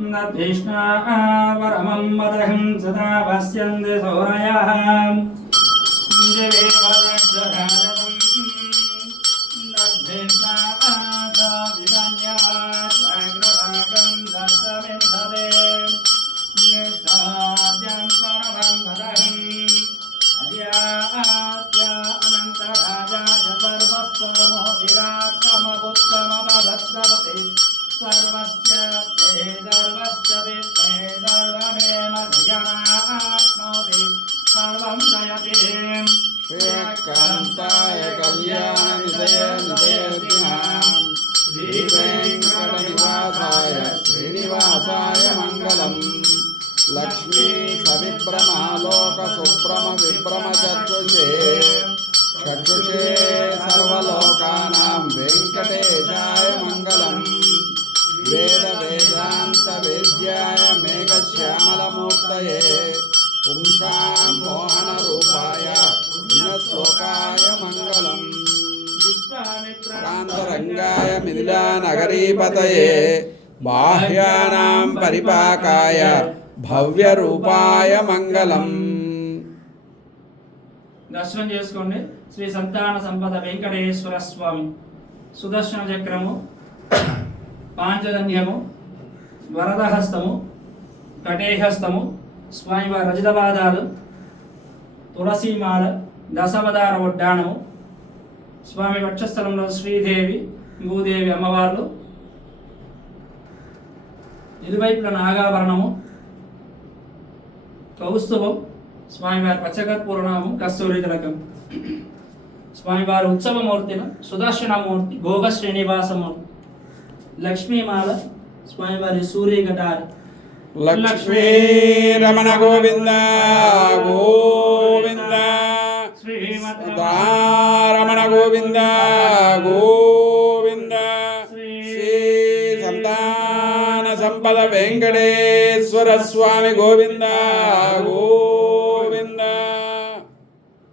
नद्भीष्णा परमं मदहं सदा पश्यन्ति सौरयः दिवे वदक्षराजतं नद्भीष्णा सा विकन्यः जाग्रभागं दशविंशते निष्ठाद्यं परमं मदहं हर्यात्या अनन्तराजाय सर्वस्वमोदिरात्तमबुद्धमभवद्भवति सर्वस्य ते सर्वस्य ते सर्वमेमधियणाप्नोति सर्वं जयति श्रीकान्ताय कल्याणनिधये निधयेतिनां श्रीवेङ्कटनिवासाय श्रीनिवासाय मङ्गलम् लक्ष्मी सविभ्रमालोकसुभ्रमविभ्रमचक्षुषे चक्षुषे सर्वलोकानां वेङ्कटेशाय मङ्गलम् वेदवेदान्तवेद्याय मेघश्यामलमूर्तये पुंसां मोहनरूपाय पुण्यश्लोकाय मङ्गलम् प्रान्तरङ्गाय मिथिलानगरीपतये बाह्यानां परिपाकाय भव्यरूपाय मङ्गलम्। దర్శనం చేసుకోండి. శ్రీ సంతాన సంపద వెంకటేశ్వర స్వామి సుదర్శన చక్రము, పాంచజన్యము, వరదహస్తము, కటేహస్తము, స్వామివారి రజితపాదాలు, తులసీమాల, దశావతార వడ్డాణము, స్వామి వక్షస్థలంలో శ్రీదేవి భూదేవి అమ్మవార్లు, ఇరువైపుల నాగాభరణము, కౌస్తుభం, స్వామివారి పచ్చకర్పూరనామం, కస్తూరి తిలకం. స్వామివారి ఉత్సవమూర్తిన సుదర్శనమూర్తి, భోగ శ్రీనివాసమూర్తి, లక్ష్మీమాల, స్వామివారి సూర్యఘటారి. లక్ష్మీ రమణ గోవింద గోవింద రమణ గోవింద గోవింద. శ్రీ సంతాన సంపద వెంకటేశ్వర స్వామి గోవింద గోవింద.